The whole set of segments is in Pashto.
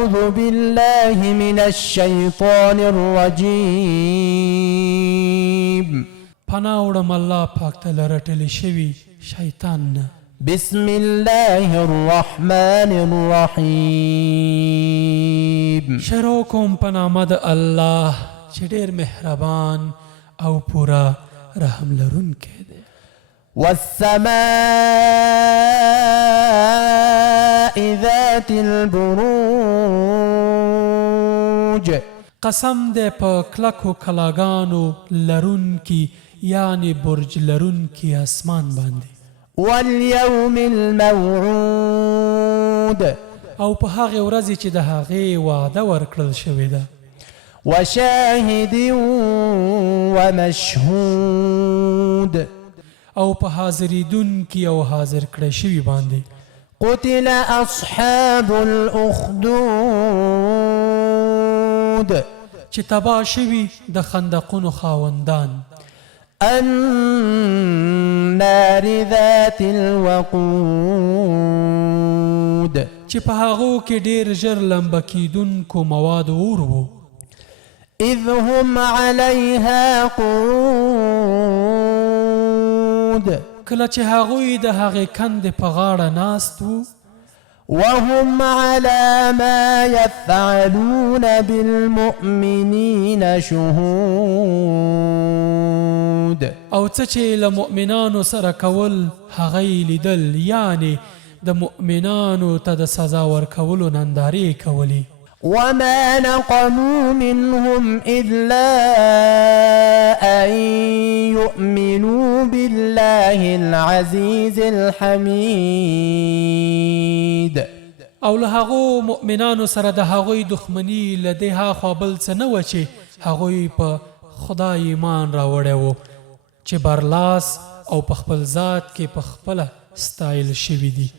أعوذ بالله من الشيطان الرجيم پناه وړم الله پاک ته له رټلې شوي شیطان نه. بسم الله الرحمن الرحيم شروع کوم په نامه د الله چې ډېر مهربان او پوره رحم لرونکی دی. والسماء ذات البروج قسم دی په کلکو کلاګانو لرونکي یعنی برج لرونکي اسمان باندې. واليوم الموعود او په هغې ورځې چې د هغې وعده ورکړل شوې ده. وشاهد ومشهود او په حاضرېدونکي او حاضر کړی شوي باندې. قتل أصحاب الأخدود چې تباه شوي د خندقونو خاوندان. النار ذات الوقود چې په هغو کې ډېر ژر لمبه کیدونکو مواد اور وو. إذ هم عليها قعود کله چې هغوی د هغې کندې په غاړه ناست وو. وهم على ما يفعلون بالمؤمنين شهود او څه چې له مؤمنانو سره کول هغوی لیدل، یعنی د مؤمنانو ته د سزا ورکولو نندارې کولې. وما نقموا منهم إلا أن يؤمنوا بالله العزيز الحميد. او له هغو مؤمنانو سره د هغوی دښمني له دې هاخوا بل څه نه وه چې هغوی په خدای ایمان راوړی و چې برلاس او په خپل ذات کې په خپله ستایل شوي دي.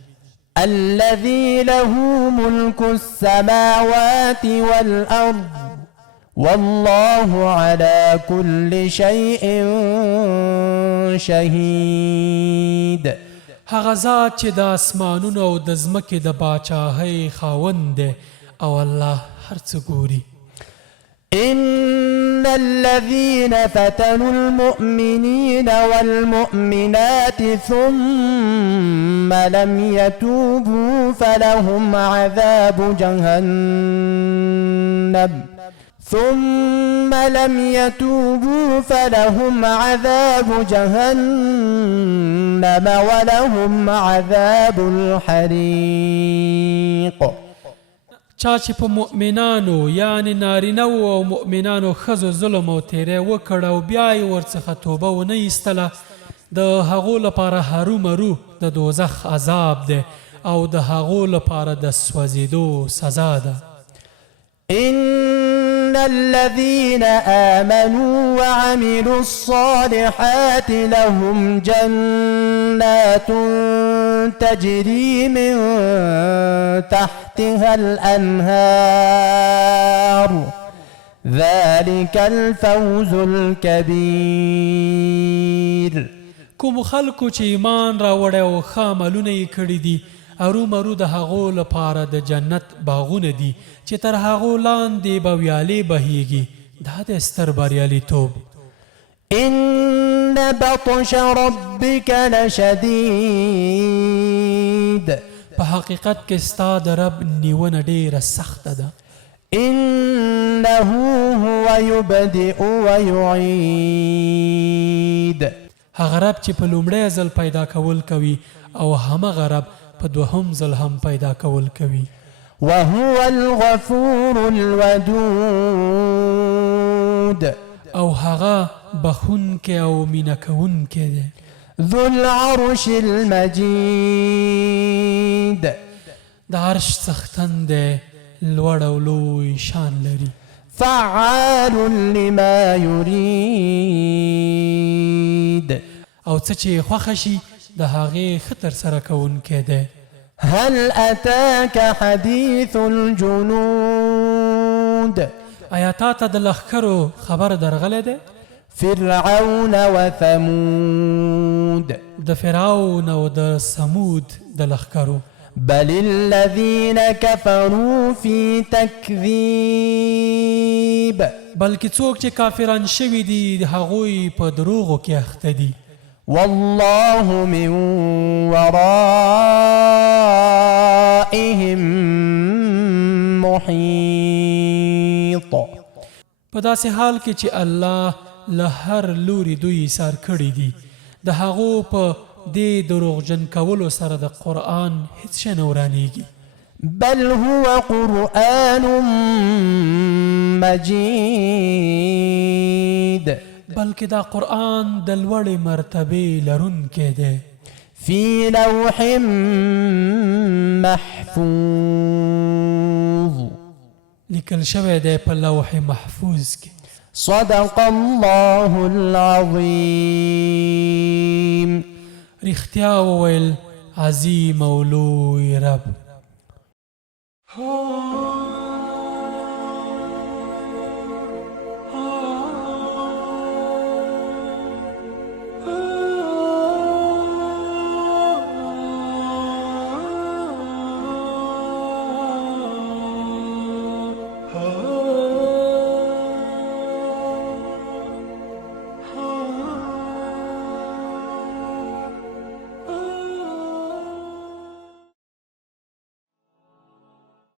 الذي له ملك السماوات والأرض والله على كل شيء شهيد. هغه ذات چې د اسمانونو او د ځمکې د باچاهۍ خاوند دی او الله هر څه ګوري. إن الذين فتنوا المؤمنين والمؤمنات ثم لم يتوبوا فلهم عذاب جهنم ولهم عذاب الحريق. چا چې په مؤمنانو یعنی نارینهو او مؤمنانو ښځو ظلم او تیری وکړ او بیا یې ورڅخه توبه ونه ایستله، د هغو لپاره هرومرو د دوزخ عذاب دی او د هغو لپاره د سوځېدو سزا ده. إن الذين آمنوا وعملوا الصالحات لهم جنات تجري من تحتها الأنهار ذلك الفوز الكبير. کوم خلکو چې ایمان راوړی او ښه عملونه یې کړي دي، ارومرو د هغو لپاره د جنت باغونه دي چې تر هغو لاندې به ویالې بهیږي. دا د ستر بریالیتوب. إن بطش ربك لشديد. په حقیقت کې ستا د رب نیونه ډېره سخته ده. إنه هو يبدئ ويعيد. هغه رب چې په لومړی ځل پیدا کول کوي او همغه رب په دوهم ځل هم پیدا کول کوي. وهو الغفور الودود. او هغه بخونکی او مینه کوونکی دی. ذو العرش المجيد. د عرش څښتن دی، لوړ او لوی شان لري. فعال لما يريد. او څه چې خوښه شي د هغې ښه ترسره کوونکی دی. هل أتاك حديث الجنود. آیا تا ته د لښکرو خبر درغلی دی؟ فرعون وثمود. د فرعون او د سمود د لښکرو. بل الذين كفروا في تكذيب بلکې څوک چې کافران شوي دي د هغوی په دروغو کې اخته دي والله من ورائهم محيط په داسې حال کې چې الله له هر لوري دوی ایثار کړي دي د هغو په دې دروغجن کولو سره د قرآن هیڅ شی نه ورانیږي بل هو قرآن مجيد بلکې دا قرآن د لوړې مرتبې لرونکی دی في لوح محفوظ لیکل شوی دی په لوح محفوظ کې صدق الله العظيم رښتیا وویل عظیم او لوی رب